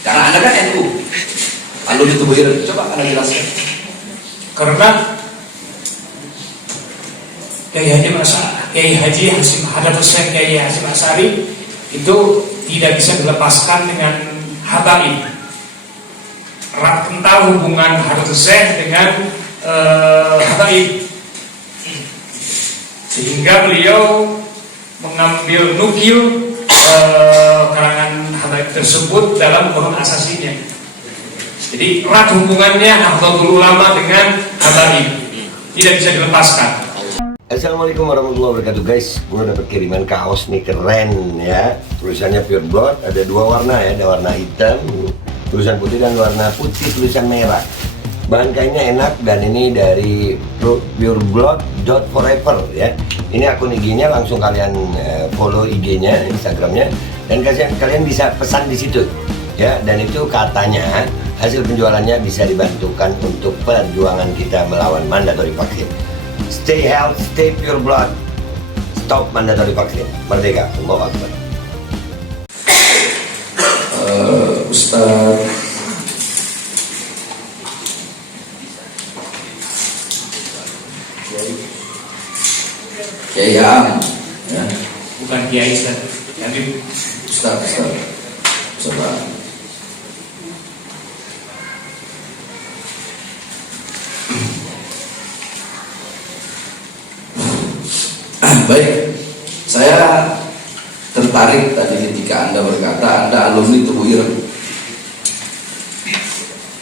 Karena Anda kan NU. Alumni Tubuh Ireng. Coba Anda jelaskan. Karena Kiai Haji Hasyim Asy'ari itu tidak bisa dilepaskan dengan habaib. Erat kental hubungan Hadratus Syekh dengan habaib, sehingga beliau mengambil nukil karangan habaib tersebut dalam urun asasinya. Jadi erat hubungannya Nahdlatul Ulama dengan habaib, tidak bisa dilepaskan. Assalamualaikum warahmatullahi wabarakatuh guys. Gue dapet kiriman kaos nih, keren ya. Tulisannya Pure Blood, ada dua warna ya, ada warna hitam tulisan putih dan warna putih tulisan merah. Bahan kainnya enak dan ini dari pureblood.forever ya. Ini akun IG-nya, langsung kalian follow IG-nya, Instagram-nya, dan kalian bisa pesan di situ ya. Dan itu katanya hasil penjualannya bisa dibantukan untuk perjuangan kita melawan mandatory vaksin. Stay healthy, stay pure blood, stop mandatory vaksin. Merdeka, Allahu Akbar. Ustaz Kiai Am, ya. Bukan Kiai Ustaz. Ustaz. Coba. Baik, saya tertarik tadi ketika Anda berkata Anda alumni Tubuh Ireng.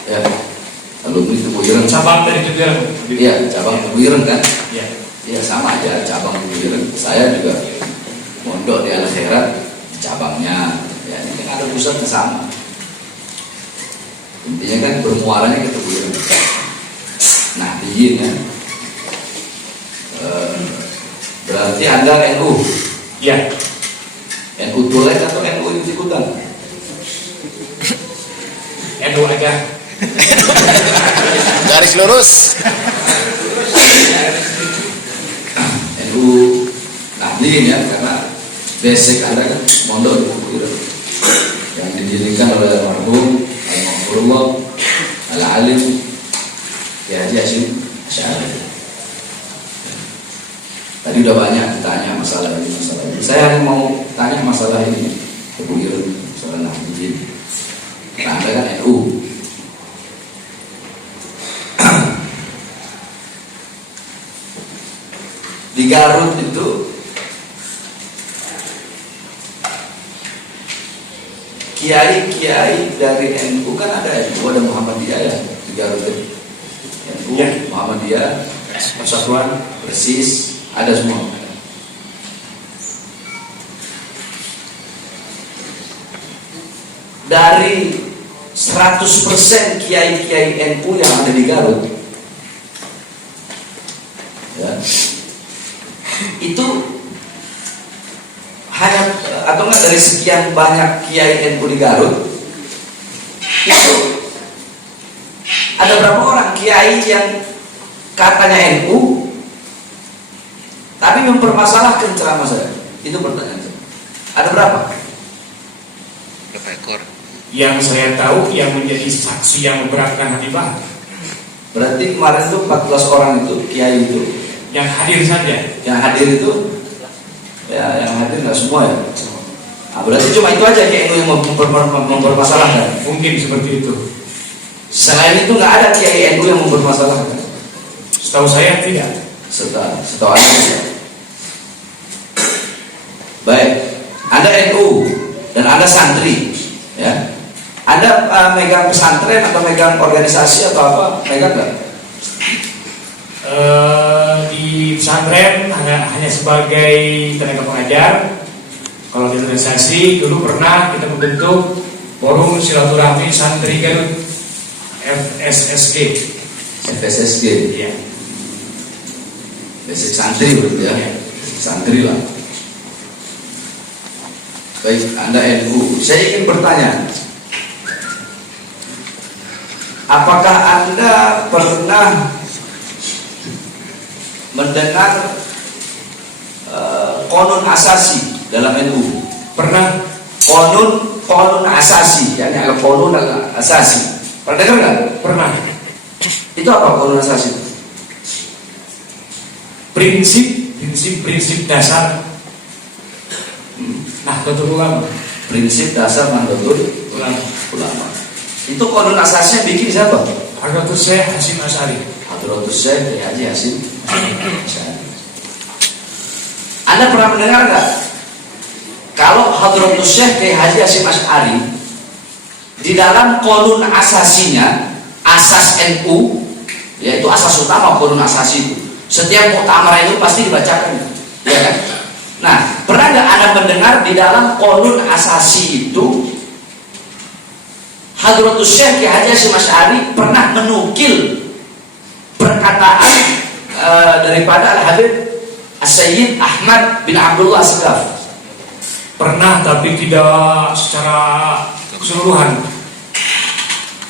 Ya, alumni Tubuh Ireng. Cabang dari Tubuh Ireng. Iya, cabang Tubuh Ireng kan? Iya. Ya sama aja, cabang Tubuh Ireng. Saya juga mondok di Al-Khairat, di cabangnya. Ya, ini kan ada pusatnya sama. Intinya kan bermuaranya ke Tubuh Ireng. Nah, ya. Berarti Anda NU. Iya. NU Tulen atau NU ikut-ikutan? NU aja. Garis lurus. NU Nahdlin ya, karena basic Anda kan mondok di Tubuh Ireng yang didirikan oleh almarhum Al-Mahfurullah Al-Alim Kiai Haji Hasyim Asy'ari. Tadi udah banyak ditanya masalah ini. Saya hanya mau tanya masalah ini, Tubuh Ireng, masalah Nahdlin. Karena Anda kan NU. Di Garut itu kiai dari NU kan ada Muhammadiyah ya di Garut itu. NU, ya. Muhammadiyah, Persatuan, Persis, ada semua. Dari 100% kiai-kiai NU yang ada di Garut ya, itu hanya atau enggak dari sekian banyak kiai NU di Garut itu ada berapa orang kiai yang katanya NU tapi mempermasalahkan ceramah saya? Itu pertanyaan saya. Ada berapa? Berapa ekor? Yang saya tahu yang menjadi saksi yang memberatkan Hanifah. Berarti kemarin itu 14 orang itu kiai itu Yang hadir saja. yang hadir itu ya, yang hadir nggak semua ya. Nah, berarti cuma itu aja kiai yang mempermasalahkan. Mungkin seperti itu. Selain itu nggak ada kiai NU yang mempermasalahkan. Setahu saya tidak. Setahu Anda. Baik, Anda NU dan Anda santri, ya. Anda megang pesantren atau megang organisasi atau apa? Megang nggak? Di pesantren hanya sebagai tenaga pengajar. Kalau di organisasi dulu pernah kita membentuk forum silaturahmi santri Garut, FSSG. FSSG. Iya. Basic santri berarti ya. Santri lah. Baik, Anda NU. Saya ingin bertanya, apakah Anda pernah mendengar konun asasi dalam NU? Pernah. Konun asasi, yakni qonun asasi. Pernah dengar nggak? Pernah. Itu apa qonun asasi? Prinsip dasar Nahdlatul Ulama. Prinsip dasar Nahdlatul Ulama. Itu qonun asasinya bikin siapa? Hadratus Syekh Hasyim Asy'ari. Hadratus Syekh Haji Hasyim Asy'ari. Anda pernah mendengar nggak? Kalau Hadratus Syekh Haji Hasyim Asy'ari di dalam qonun asasinya, asas NU, yaitu asas utama qonun asasi itu. Setiap muktamar itu pasti dibacakan, ya kan? Nah, pernah nggak Anda mendengar di dalam qonun asasi itu Hadratus Syekh Haji Hasyim Asy'ari pernah menukil perkataan daripada Al-Habib As-Sayyid Ahmad bin Abdullah Segaf? Pernah, tapi tidak secara keseluruhan.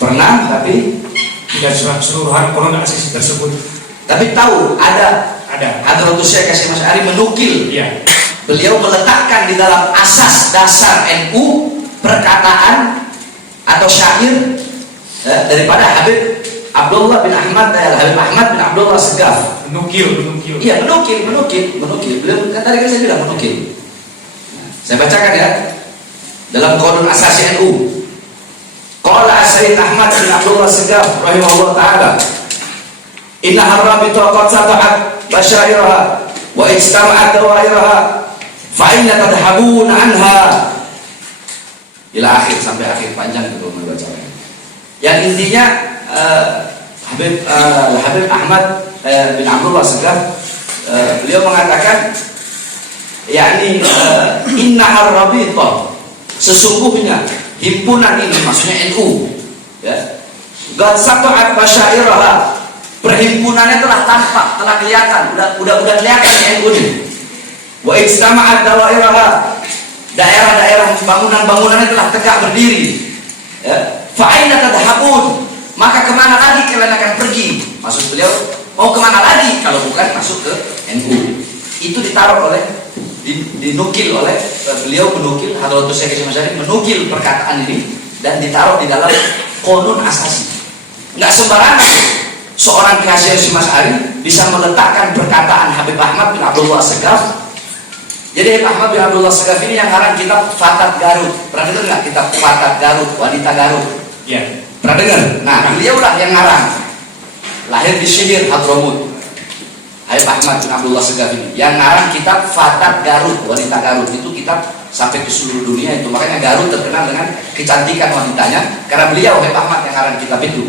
Pernah, tapi Tidak secara keseluruhan qonun asasi tersebut. tapi tahu ada Ada. Hadratus Syekh Hasyim Asy'ari menukil. Iya. Beliau meletakkan di dalam asas dasar NU perkataan atau syair daripada Habib Abdullah bin Ahmad, Habib Ahmad bin Abdullah Segaf. Menukil. Iya, menukil. Beliau kan tadi saya bilang menukil. Nah, saya bacakan ya. Dalam qonun asasi NU. Qala Sayyid Ahmad bin Abdullah Segaf rahimahullah taala, "Inna harrabita qad sab'at basyairaha wa ijtama'at dawairaha fa inna tadhabuna anha." Ila akhir, sampai akhir, panjang itu membacanya. Yang intinya Habib Ahmad bin Abdullah Segaf beliau mengatakan, yakni inna harrabita, sesungguhnya himpunan ini, maksudnya NU, ya, qad sab'at basyairaha, perhimpunannya telah tampak, telah kelihatan, udah kelihatan NU ini. Wa ijtama'at dawairaha, daerah-daerah bangunan-bangunannya telah tegak berdiri. Ya. Fa aina tadhhabun, maka kemana lagi kalian akan pergi? Maksud beliau, mau kemana lagi kalau bukan masuk ke NU? Itu ditaruh oleh, dinukil oleh beliau, menukil Hadratus Syekh Hasyim Asy'ari menukil perkataan ini dan ditaruh di dalam qonun asasi. Enggak sembarangan seorang Kiai Hasyim Asy'ari bisa meletakkan perkataan Habib Ahmad bin Abdullah Segaf. Jadi Habib Ahmad bin Abdullah Segaf ini yang ngarang kitab Fatat Garut. Pernah dengar nggak kitab Fatat Garut, Wanita Garut? Ya. Pernah dengar? Nah, beliaulah yang ngarang. Lahir di Syihir, Hadramut. Habib Ahmad bin Abdullah Segaf ini yang ngarang kitab Fatat Garut, Wanita Garut. Itu kitab sampai ke seluruh dunia itu. Makanya Garut terkenal dengan kecantikan wanitanya karena beliau Habib Ahmad yang ngarang kitab itu.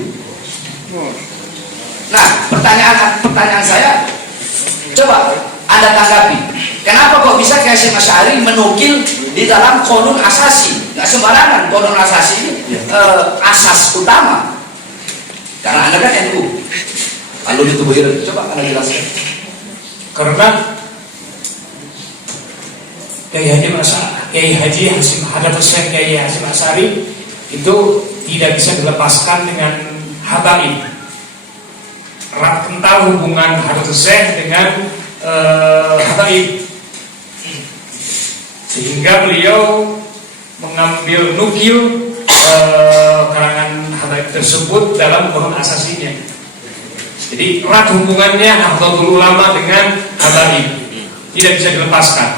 Nah, pertanyaan saya, coba Anda tanggapi. Kenapa kok bisa Kiai Hasyim Asy'ari menukil di dalam qonun asasi? Nggak sembarangan, qonun asasi ini asas utama. Karena Anda kan NU. Lalu ditubuhin, coba Anda jelaskan. Karena Kiai Haji Hasyim, Hadratus Syekh Kiai Hasyim Asy'ari itu tidak bisa dilepaskan dengan habaib. Erat kental hubungan Hadratus Syekh dengan habaib, sehingga beliau mengambil nukil karangan habaib tersebut dalam qonun asasinya. Jadi erat hubungannya Nahdlatul Ulama dengan habaib, tidak bisa dilepaskan.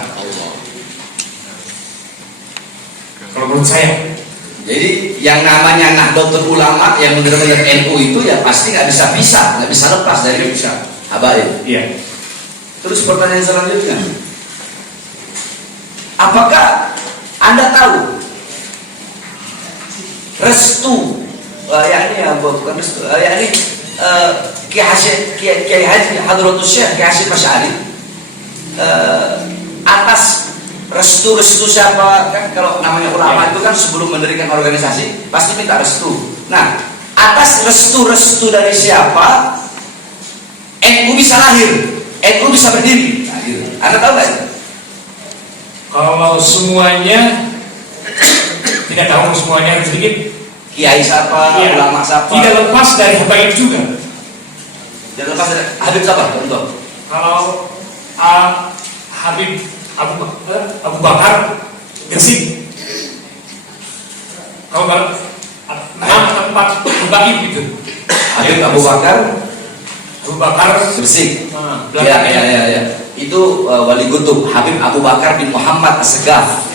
Kalau menurut saya. Jadi yang namanya Nahdlatul Ulama yang benar-benar NU itu ya pasti nggak bisa lepas dari habaib. Iya. Terus pertanyaan selanjutnya, apakah Anda tahu restu, bukan restu, Kiai Haji Hadratus Syekh Kiai Hasyim Asy'ari atas restu siapa? Kan kalau namanya ulama itu kan sebelum mendirikan organisasi pasti minta restu. Nah, atas restu dari siapa NU bisa lahir, NU bisa berdiri? Nah, gitu. Anda tahu nggak? Kalau semuanya tidak tahu, semuanya harus sedikit. Kiai siapa, Iya. ulama siapa? Tidak lepas dari habaib juga. Tidak lepas dari Habib siapa? Contoh. Kalau Habib Abu Bakar Gersik, kalau tempat habaib itu. Habib Abu Bakar Abu Bakar Gresik. belakangnya. Ya. Itu wali kutub Habib Abu Bakar bin Muhammad As-Segaf.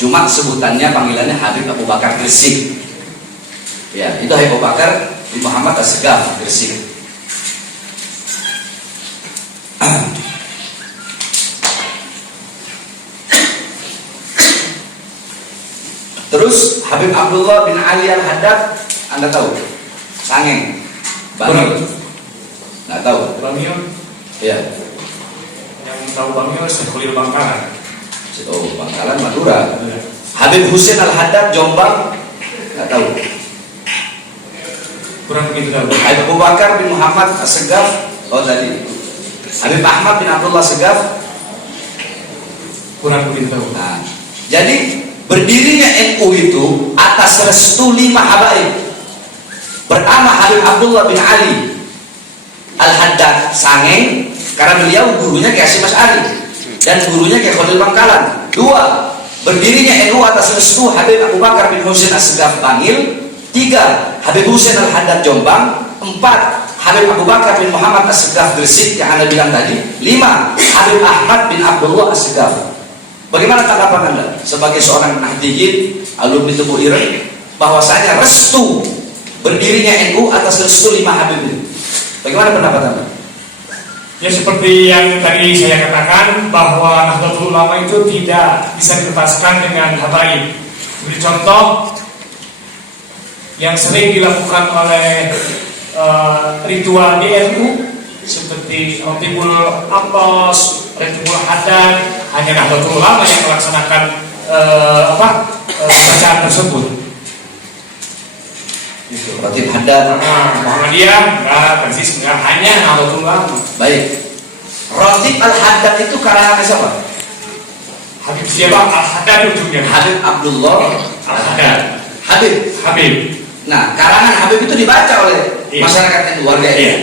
Cuma sebutannya panggilannya Habib Abu Bakar Gresik. Ya, itu Habib Abu Bakar bin Muhammad As-Segaf Gresik. Terus Habib Abdullah bin Ali Al-Haddad, Anda tahu? Sangeng, Bangil. Nggak tahu? Bangil, Ya. yang tahu Bangil Sekhulir Bangkalan. Oh, Bangkalan Madura. Habib Husain Al-Haddad Jombang, nggak tahu. Kurang begitu tahu. Habib Abu Bakar bin Muhammad As-Segaf, oh tadi. Habib Ahmad bin Abdullah Segaf. Kurang begitu tahu. Nah, jadi berdirinya NU itu atas restu 5 habaib. Pertama Habib Abdullah bin Ali Al-Haddad Sangeng, karena beliau gurunya Kiai Hasyim Asy'ari dan gurunya Kiai Khalil Bangkalan. 2. Berdirinya NU atas restu Habib Abu Bakar bin Husain As-Segaf Bangil. 3. Habib Husain Al-Haddad Jombang. 4. Habib Abu Bakar bin Muhammad As-Segaf Gresik yang Anda bilang tadi. 5. Habib Ahmad bin Abdullah As-Segaf. Bagaimana tanggapan Anda sebagai seorang nahdiyin alumni Tebu Ireng bahwasanya restu berdirinya NU atas restu 5 habib ini? Bagaimana pendapat Anda? Ya seperti yang tadi saya katakan bahwa Nahdlatul Ulama itu tidak bisa dilepaskan dengan habaib. Beri contoh yang sering dilakukan oleh ritual di NU seperti Rotibul Abbas, Rotibul Haddad, hanya Nahdlatul Ulama yang melaksanakan bacaan tersebut. Rotib Haddad, Muhammadiyah enggak, persis enggak, hanya Nahdlatul Ulama. baik. Rotib Al-Haddad itu karangan siapa? Habib siapa? Al-Haddad ujungnya. Habib Abdullah Al-Haddad. Habib. Nah, karangan Habib itu dibaca oleh masyarakat NU, warga NU. Iya.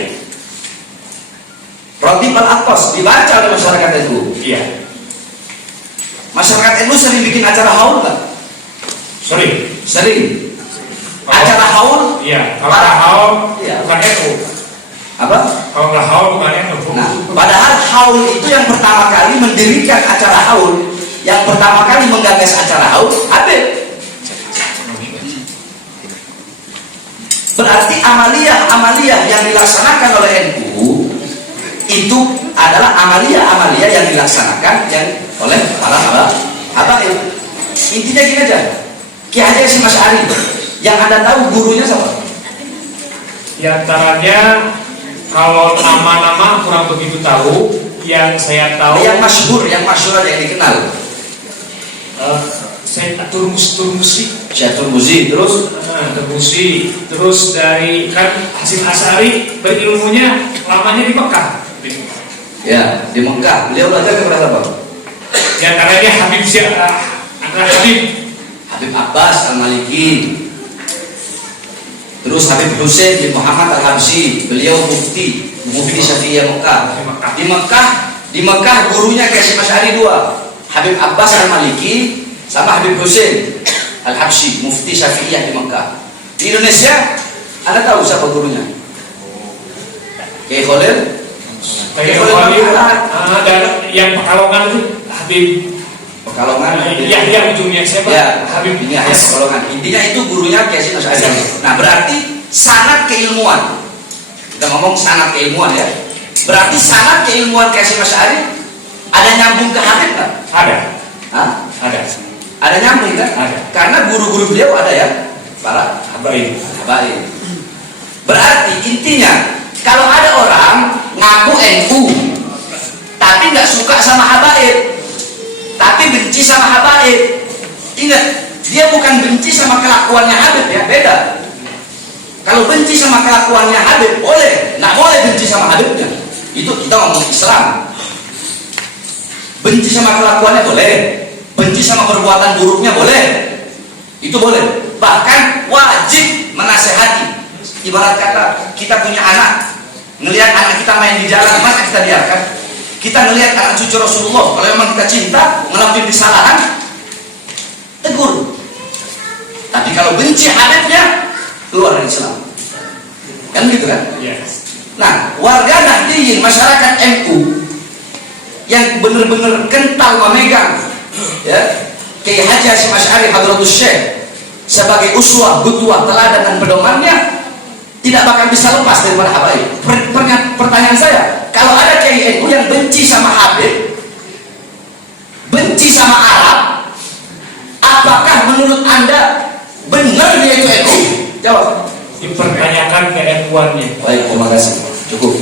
Rotib Al-Abbas dibaca oleh masyarakat NU. Iya. Masyarakat NU sering bikin acara haul nggak? Sering. Acara haul? Iya. Kalau nggak haul, Iya. bukan NU. Apa? Kalau nggak haul, bukan NU. Nah, padahal haul itu yang pertama kali mendirikan acara haul, yang pertama kali menggagas acara haul, Habib. Berarti amaliyah yang dilaksanakan oleh NU itu adalah amaliyah yang dilaksanakan oleh para habaib. Intinya gini aja, Kiai Hasyim Asy'ari yang Anda tahu gurunya siapa? Di antaranya kalau nama-nama kurang begitu tahu, yang saya tahu Yang masyhur aja yang dikenal. saya Turmusi, Syekh Turmuzi, terus Turmusi, terus dari kan Hasyim Asy'ari berilmunya lamanya di Mekah. ya di Mekah. Beliau belajar kepada siapa? Di antaranya Habib Habib Abbas Al-Maliki. Terus Habib Husain bin Muhammad Al-Habsyi, beliau mufti Syafi'iyah Mekah. Di Mekah gurunya Kiai Hasyim Asy'ari 2, Habib Abbas Al-Maliki sama Habib Husain Al-Habsyi, mufti Syafi'iyah di Mekah. Di Indonesia Anda tahu siapa gurunya? Kiai Khalil. Dan yang Pekalongan itu Habib Pekalongan. Yahya ujungnya siapa? Ya, Habib ini Yahya Pekalongan. Intinya itu gurunya Kiai Hasyim Asy'ari. Nah, berarti sanad keilmuan. Kita ngomong sanad keilmuan ya. Berarti sanad keilmuan Kiai Hasyim Asy'ari ada nyambung ke Habib kan? Ada. Hah? Ada nyambung kan? Ada. Karena guru-guru beliau ada ya, para Habaib. habaib. Berarti intinya kalau ada orang ngaku NU tapi nggak suka sama habaib, tapi benci sama habaib, ingat dia bukan benci sama kelakuannya Habib ya, beda. Kalau benci sama kelakuannya Habib boleh, nggak boleh benci sama Habibnya. Itu kita ngomong Islam. Benci sama kelakuannya boleh, benci sama perbuatan buruknya boleh, itu boleh. Bahkan wajib menasehati. Ibarat kata kita punya anak, ngelihat anak kita main di jalan, masa kita biarkan? Kita ngelihat anak cucu Rasulullah, kalau memang kita cinta, ngelakuin kesalahan, tegur. Tapi kalau benci Habibnya, keluar dari Islam. Kan gitu kan? Yes. Nah, warga Nahdiyin, masyarakat NU yang benar-benar kental memegang ya Kiai Haji Hasyim Asy'ari Hadratus Syekh sebagai uswah, qudwah, teladan dan pedomannya, tidak bakal bisa lepas dari madhab ini. Pertanyaan saya, kalau ada Kiai NU yang benci sama Habib, benci sama Arab, apakah menurut Anda benar dia itu NU? Jawab. Dipertanyakan ke-NU-annya. Baik, terima kasih. Cukup.